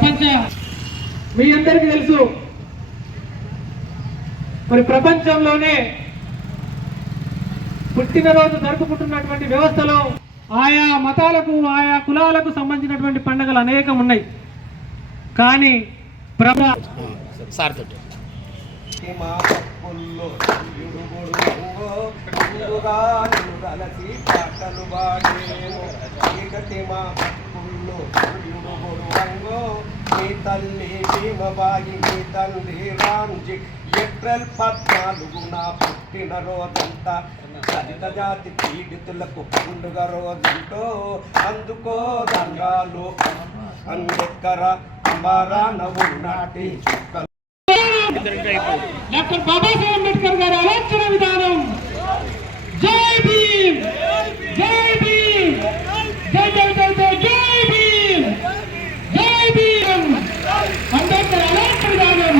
ప్రపంచ మీ అందరికీ తెలుసు మరి ప్రపంచంలోనే పుట్టినరోజు జరుపుకుంటున్నటువంటి వ్యవస్థలో ఆయా మతాలకు ఆయా కులాలకు సంబంధించినటువంటి పండుగలు అనేకం ఉన్నాయి. కానీ తల్లి భీమబాయి మీ తండ్రి రామ్జీ ఏప్రిల్ 14 నా పుట్టినరోజంట దళిత జాతి పీడితులకు పండుగ రోజంటో అందుకో దండాలు అంబేద్కర్ అమరాన ఉన్నటి చుక్కలు. డాక్టర్ బాబాసాహెబ్ అంబేద్కర్ గారి ఆలోచన విధానం జై భీమ్ జై భీమ్ జై జై జై జై జై భీమ్ జై భీమ్ అంబేద్కర్ ఆలోచన విధానం.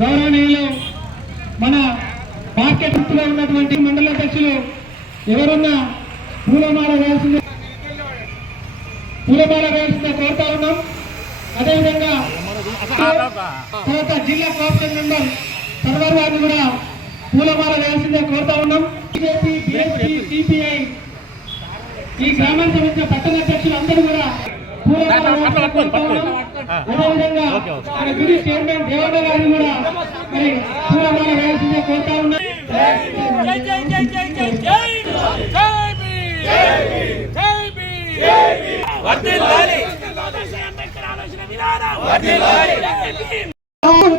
గౌరవనీయులు మన మార్కెట్ లో ఉన్నటువంటి మండల అధ్యక్షులు ఎవరున్నా పూలమాల వేయాల్సిందే కోరుతా ఉన్నాం. అదేవిధంగా తర్వాత జిల్లా కోఆపరేటివ్ మెంబర్ సర్వర్ వారిని కూడా పూలమాల వేయాల్సిందే కోరుతా ఉన్నాం. బీజేపీ, బీఎస్పీ, సిపిఐ ఈ గ్రామానికి సంబంధించిన పట్టణ అధ్యక్షులు అందరూ కూడా పూలమాల కోరుతా ఉన్నాం. అదేవిధంగా మన గుడి చైర్మన్ దేవన్న గారిని కూడా మరి పూలమాల వేయాల్సిందే కోరుతా ఉన్నాం.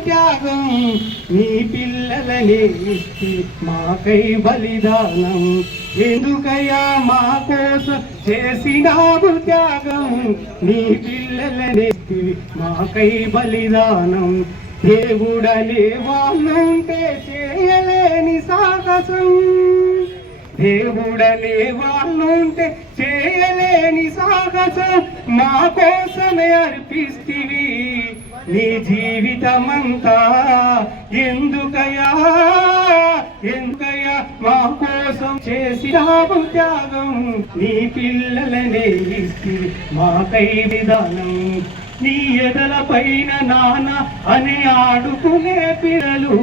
త్యాగం నీ పిల్లలని మాకై బలిదానం ఎందుకయ్యా మా కోసం చేసినావు త్యాగం నీ పిల్లలని మాకై బలిదానం దేవుడనే వాళ్ళుంటే చేయలేని సాహసం దేవుడనే వాళ్ళుంటే చేయలేని సాహసం మా కోసమే అర్పిస్తివి నీ జీవితమంతా ఎందుకయ్యా మా కోసం చేసినావు త్యాగం నీ పిల్లలనే ఇస్తివి మాకై విధానం నీ ఎదల పైన నాన్న అని ఆడుకునే పిల్లలు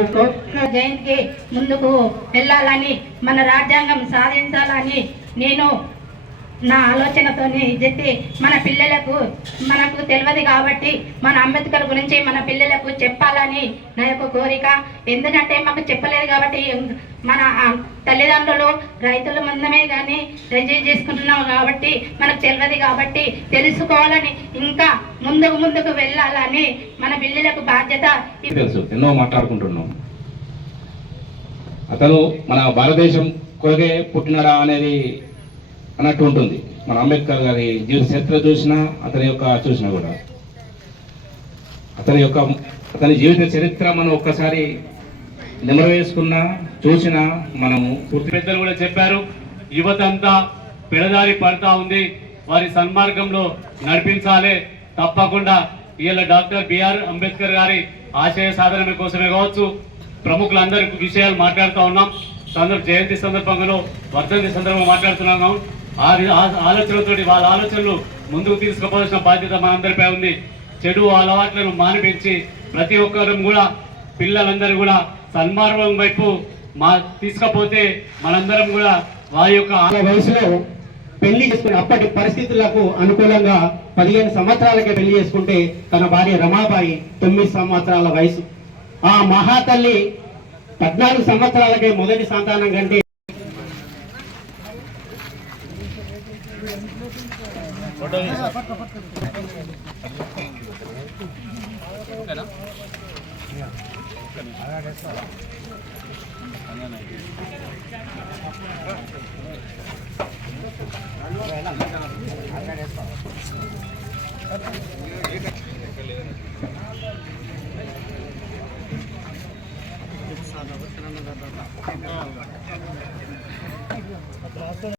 ఒక్కొక్క జయంతికి ముందుకు వెళ్ళాలని మన రాజ్యాంగం సాధించాలని నేను నా ఆలోచనతోని చెప్పి మన పిల్లలకు మనకు తెలియదు కాబట్టి మన అంబేద్కర్ గురించి మన పిల్లలకు చెప్పాలని నా యొక్క కోరిక. ఎందుకంటే మాకు చెప్పలేదు కాబట్టి మన తల్లిదండ్రులు రైతుల మందమే కానీ రిజైవ్ చేసుకుంటున్నాం కాబట్టి మనకు తెలియదు కాబట్టి తెలుసుకోవాలని ఇంకా ముందుకు వెళ్ళాలని మన పిల్లలకు బాధ్యత. తెలుసు ఎన్నో మాట్లాడుకుంటున్నాం. అతను మన భారతదేశం కొరకే పుట్టినడా అనేది అన్నట్టు ఉంటుంది. మన అంబేద్కర్ గారి జీవిత చరిత్ర చూసినా అతని చూసినా కూడా అతని జీవిత చరిత్ర మనం ఒక్కసారి నెమరు వేసుకున్నా చూసినా మనము పూర్తి. పెద్దలు కూడా చెప్పారు, యువత అంతా పెడదారి పడతా ఉంది, వారి సన్మార్గంలో నడిపించాలి. తప్పకుండా ఇలా డాక్టర్ బిఆర్ అంబేద్కర్ గారి ఆశయ సాధన కోసమే కావచ్చు ప్రముఖులందరి విషయాలు మాట్లాడుతూ ఉన్నాం. జయంతి సందర్భంగా వర్ధంతి సందర్భంగా మాట్లాడుతున్నాం. ఆలోచనలతోటి వాళ్ళ ఆలోచనలు ముందుకు తీసుకుపోవాల్సిన బాధ్యత మనందరిపై ఉంది. చెడు అలవాట్లను మానిపించి ప్రతి ఒక్కరు కూడా పిల్లలందరూ కూడా సన్మార్గం వైపు తీసుకపోతే మనందరం కూడా వారి యొక్క వయసులో పెళ్లి చేసుకుని అప్పటి పరిస్థితులకు అనుకూలంగా 15 సంవత్సరాలకే పెళ్లి చేసుకుంటే తన భార్య రమాబాయి 9 సంవత్సరాల వయసు. ఆ మహాతల్లి 14 సంవత్సరాలకే మొదటి సంతానం కంటే